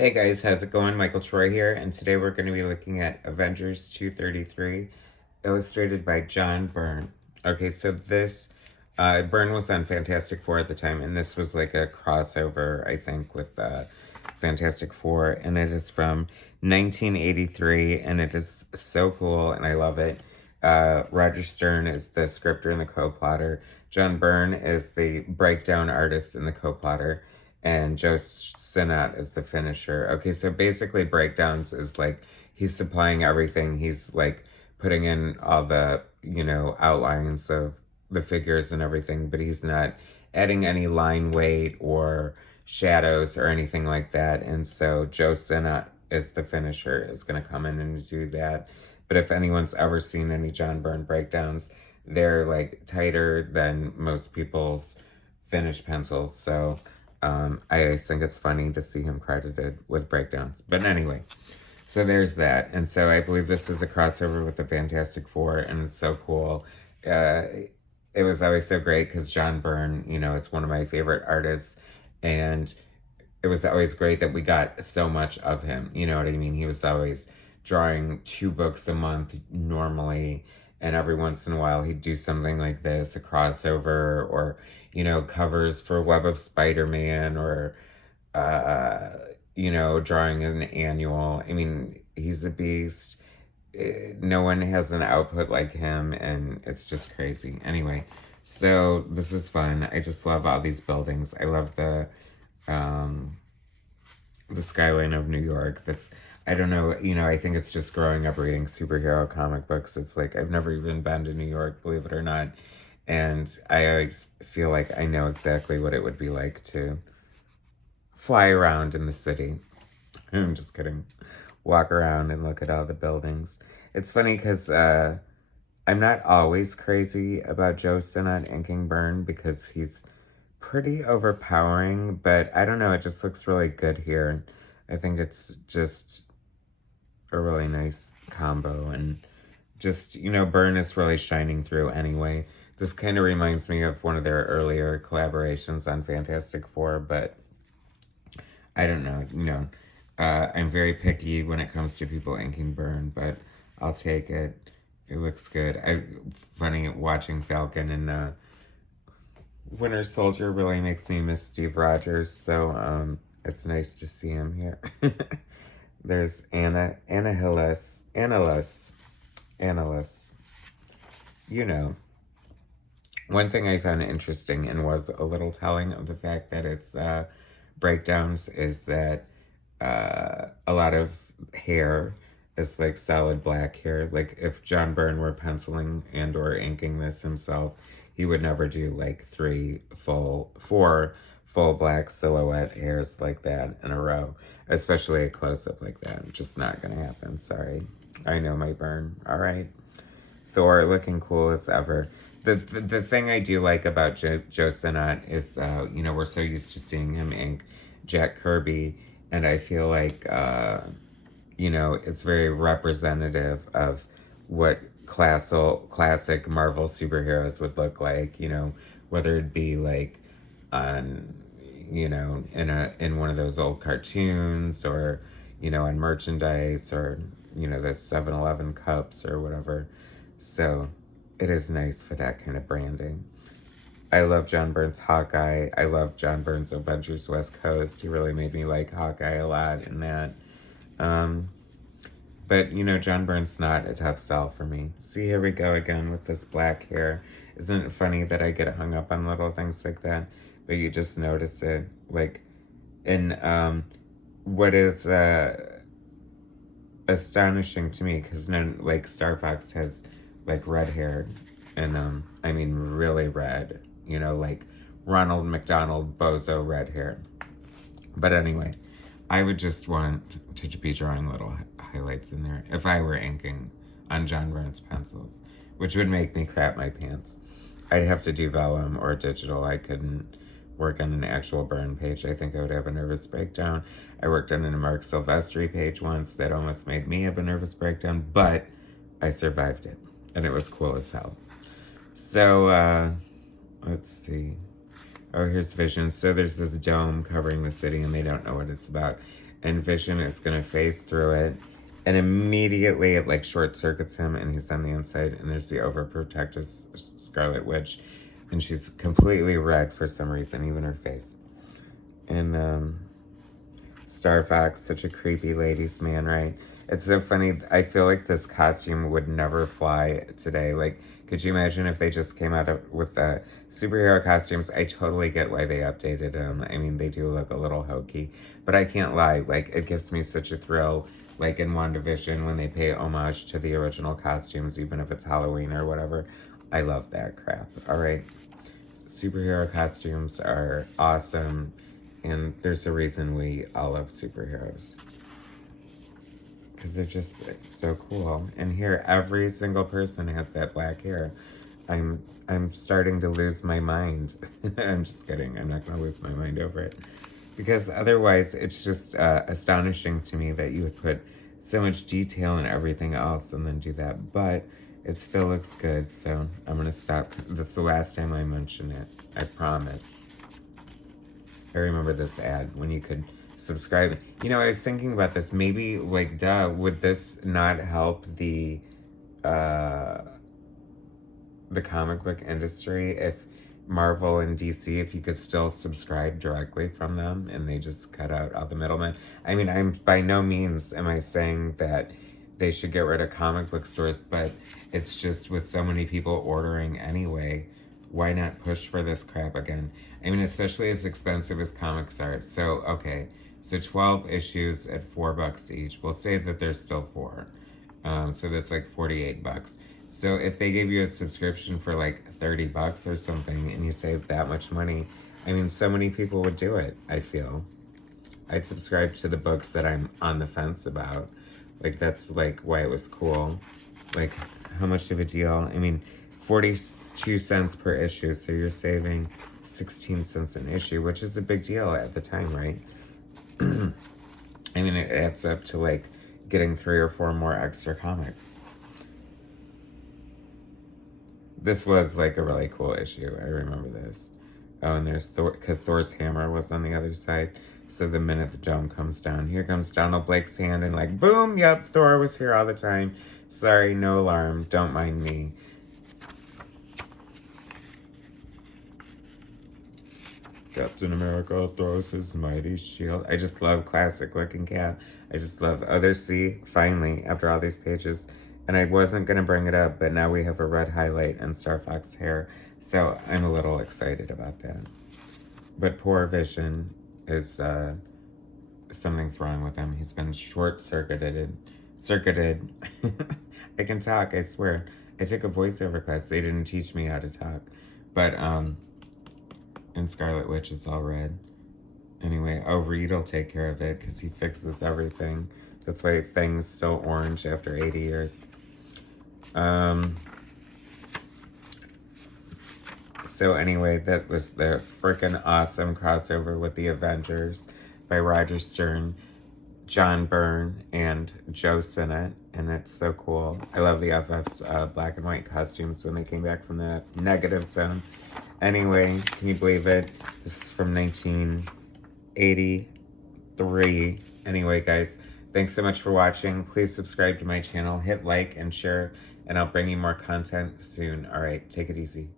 Hey guys, how's it going? Michael Troy here, and today we're going to be looking at Avengers 233, illustrated by John Byrne. Okay, so Byrne was on Fantastic Four at the time, and this was like a crossover, I think, with Fantastic Four, and it is from 1983, and it is so cool, and I love it. Roger Stern is the scripter and the co-plotter. John Byrne is the breakdown artist and the co-plotter, and Joe Sinnott is the finisher. Okay, so basically breakdowns is like he's supplying everything. He's like putting in all the, outlines of the figures and everything, but he's not adding any line weight or shadows or anything like that. And so Joe Sinnott is the finisher, is going to come in and do that. But if anyone's ever seen any John Byrne breakdowns, they're like tighter than most people's finished pencils. So I always think it's funny to see him credited with breakdowns. But anyway, so there's that. And so I believe this is a crossover with the Fantastic Four, and it's so cool. Uh, it was always so great because John Byrne, is one of my favorite artists. And it was always great that we got so much of him. You know what I mean? He was always drawing 2 books a month normally, and every once in a while he'd do something like this, a crossover, or covers for Web of Spider-Man, or uh, drawing an annual. I mean, he's a beast. No one has an output like him, and it's just crazy. Anyway, so this is fun. I just love all these buildings. I love um, the skyline of New York. I don't know, I think it's just growing up reading superhero comic books. It's like I've never even been to New York, believe it or not. And I always feel like I know exactly what it would be like to fly around in the city. I'm just kidding. Walk around and look at all the buildings. It's funny because I'm not always crazy about Joe Sinnott and King Byrne because he's pretty overpowering, but I don't know, it just looks really good here. I think it's just a really nice combo, and just, Byrne is really shining through anyway. This kind of reminds me of one of their earlier collaborations on Fantastic Four, but I don't know, I'm very picky when it comes to people inking Byrne, but I'll take it. It looks good. Funny watching Falcon and Winter Soldier really makes me miss Steve Rogers, so it's nice to see him here. There's Annalise. You know. One thing I found interesting and was a little telling of the fact that it's breakdowns is that a lot of hair is like solid black hair. Like if John Byrne were penciling and or inking this himself, he would never do like four full black silhouette hairs like that in a row, especially a close-up like that. Just not gonna happen. Sorry. I know my Byrne. All right. Thor looking cool as ever. The thing I do like about Joe Sinnott is, we're so used to seeing him ink Jack Kirby, and I feel like, it's very representative of what classic Marvel superheroes would look like, whether it be like on, in one of those old cartoons, or, on merchandise, or, the 7-Eleven cups or whatever. So it is nice for that kind of branding. I love John Byrne's Hawkeye. I love John Byrne's Avengers West Coast. He really made me like Hawkeye a lot in that. Um, but, John Byrne's not a tough sell for me. See, here we go again with this black hair. Isn't it funny that I get hung up on little things like that? But you just notice it. Like, in what is astonishing to me, because like Star Fox has like red hair, and I mean really red, like Ronald McDonald bozo red hair. But anyway, I would just want to be drawing little highlights in there if I were inking on John Byrne's pencils, which would make me crap my pants. I'd have to do vellum or digital. I couldn't work on an actual Byrne page. I think I would have a nervous breakdown. I worked on a Mark Silvestri page once that almost made me have a nervous breakdown, but I survived it, and it was cool as hell. So, let's see. Oh, here's Vision. So there's this dome covering the city, and they don't know what it's about. And Vision is going to phase through it. And immediately it, like, short circuits him, and he's on the inside. And there's the overprotective Scarlet Witch. And she's completely red for some reason, even her face. And, Star Fox, such a creepy ladies' man, right? It's so funny. I feel like this costume would never fly today. Like, could you imagine if they just came out with the superhero costumes? I totally get why they updated them. I mean, they do look a little hokey, but I can't lie. Like, it gives me such a thrill, like in WandaVision, when they pay homage to the original costumes, even if it's Halloween or whatever. I love that crap. All right. Superhero costumes are awesome, and there's a reason we all love superheroes. Because they're just so cool. And here, every single person has that black hair. I'm starting to lose my mind. I'm just kidding. I'm not going to lose my mind over it. Because otherwise, it's just astonishing to me that you would put so much detail in everything else and then do that. But it still looks good, so I'm going to stop. This is the last time I mention it. I promise. I remember this ad when you could subscribe. You know, I was thinking about this. Maybe, like, would this not help the comic book industry if Marvel and DC, if you could still subscribe directly from them and they just cut out all the middlemen? I mean, I'm by no means am I saying that they should get rid of comic book stores, but it's just with so many people ordering anyway, why not push for this crap again? I mean, especially as expensive as comics are. So, okay, so 12 issues at $4 each. We'll say that there's still 4. So that's like $48. So if they gave you a subscription for like $30 or something and you save that much money, I mean, so many people would do it, I feel. I'd subscribe to the books that I'm on the fence about. Like, that's like why it was cool. Like, how much of a deal? I mean, 42 cents per issue, so you're saving 16 cents an issue, which is a big deal at the time, right? I mean, it adds up to like getting 3 or 4 more extra comics. This was like a really cool issue. I remember this. Oh, and there's Thor, because Thor's hammer was on the other side. So the minute the dome comes down, here comes Donald Blake's hand, and like, boom, yep, Thor was here all the time. Sorry, no alarm, don't mind me. Captain America throws his mighty shield. I just love classic looking Cap. I just love other C, finally, after all these pages. And I wasn't going to bring it up, but now we have a red highlight and Star Fox hair. So I'm a little excited about that. But poor Vision is, something's wrong with him. He's been short-circuited. I can talk, I swear. I took a voiceover class. They didn't teach me how to talk. But, and Scarlet Witch is all red. Anyway, Reed will take care of it because he fixes everything. That's why things still orange after 80 years. So anyway, that was the freaking awesome crossover with the Avengers by Roger Stern, John Byrne, and Joe Sinnott, and it's so cool. I love the FF's black and white costumes when they came back from the negative zone. Anyway, can you believe it? This is from 1983. Anyway, guys, thanks so much for watching. Please subscribe to my channel, hit like and share, and I'll bring you more content soon. All right, take it easy.